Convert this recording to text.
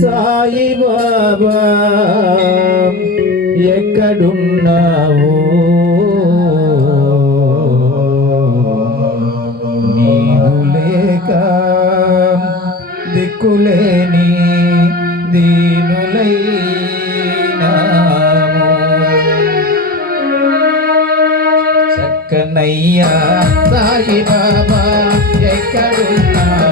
సాయి బాబా ఎక్కడున్నావు? నీవు లేక దిక్కులేని దీనులై చక్కనయ్యా సాయి బాబా ఎక్కడున్నావు?